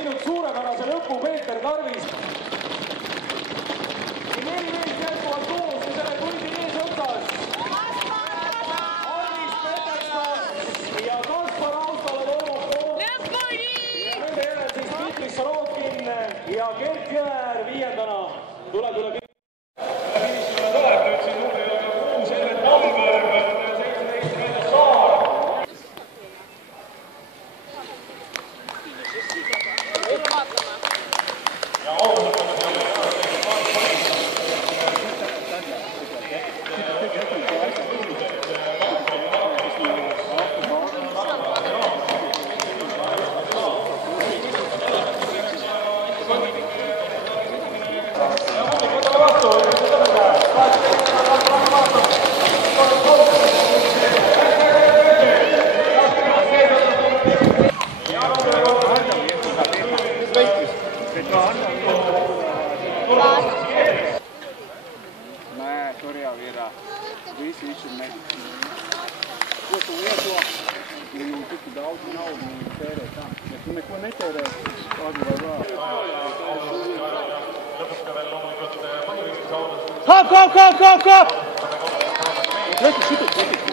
teinud suurepärase lõpu Peeter Tarvis. 4 meest jätkuvalt koos ja selle puldi eesotsas. Arvis Peterson ja Kaspar Austalo-Toomuk. Ja nende järel siis Dmitri Sorokin ja Gert Jõer 5. Tuleb. Visi više ne. Ko tu lijeto, ili tik daudz naudu tērē tam. Ja tu neko netērē, Hop! Reku šito potiku.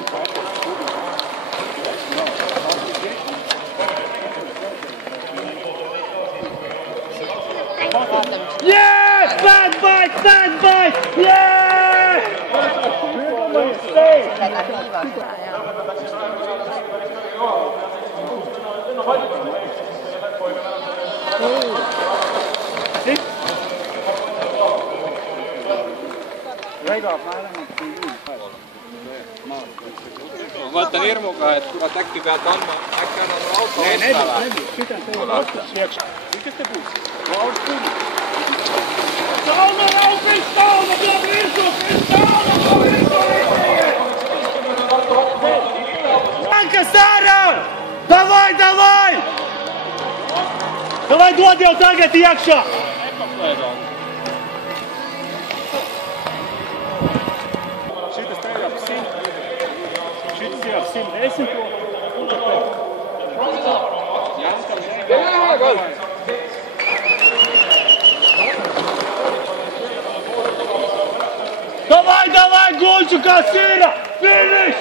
Yes! Stand by! Yeah! Ma mõtlen hirmuga, et kurat äkki pead andma, äkki annad auto ostale. Sitä teillä vastaksi. Mikä te puhutte? Sauna, Anka, Sara! Davai! Davai, dod jau tagad iekšā! Šitas tev ap 100. Šitas ir ap 110. Давай, Гольчик, Асира! Финиш!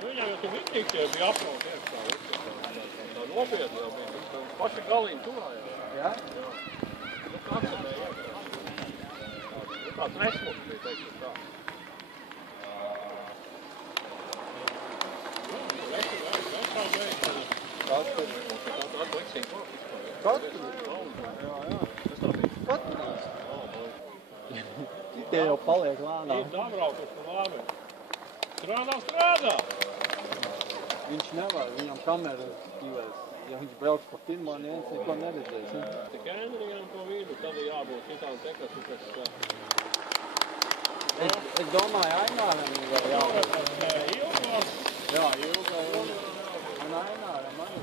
Viņam jau tu vienīgie bija apmauties tā nopietni jau bija, tā paši galīni turājās. Jā? Nu kāds tā bija, kāds nesmuks bija, teiksim tā. Tie jau paliek lānā. Ir dabraukas pa lāmi. Strādā! Viņš nevar, viņam kamera stīvēs. Ja viņš brauks pa pirmā, neviens neko neredzēs. Tik Endrijam to vīdu, tad ir jābūt citām tekas, Es domāju, Aināram vēl jābūt. Ilgās? Jā, Ilga un Aināram arī.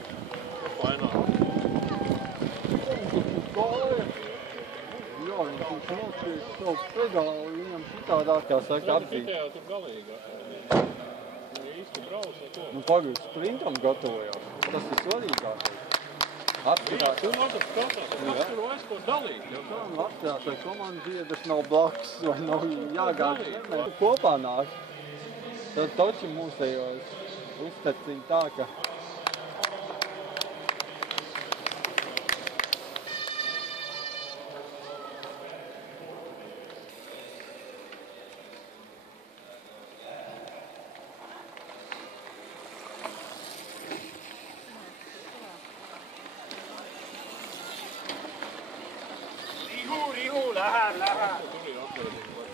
Aināram? Jā, viņš nokrīt savu pedālu, viņam šitādāk, kā saka, apdzīt. Šitajā tur galīgā. Viņi īsti brauc ar to. Nu, pagaid, sprintam gatavojās. Tas ir svarīgākais. Atskatās. Otrs skatās, kas tur vairs ko dalīt. Atskatās, vai komandas biedrs nav blakus, vai nav jāgāda. Kopā nāk. Tad toči mūsējos uztec viņu tā, ka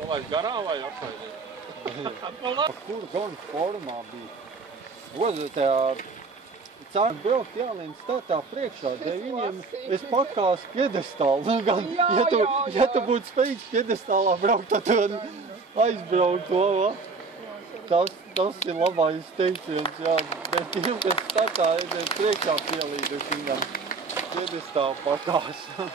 Palaist garām vai apsaidiet? Kur gan formā bija? Godu tajā cēm braukt jālīdz tā priekšā, dēļ viņiem es pakāsu piedestālu. Nu, gan, ja tu būtu spējīgs piedestālā braukt, tad tu aizbraukt to, va? Tas ir labais teiciens, jā. Bet tiem, kas startā, es priekšā pielīdu, es viņam piedestālu pakāsu.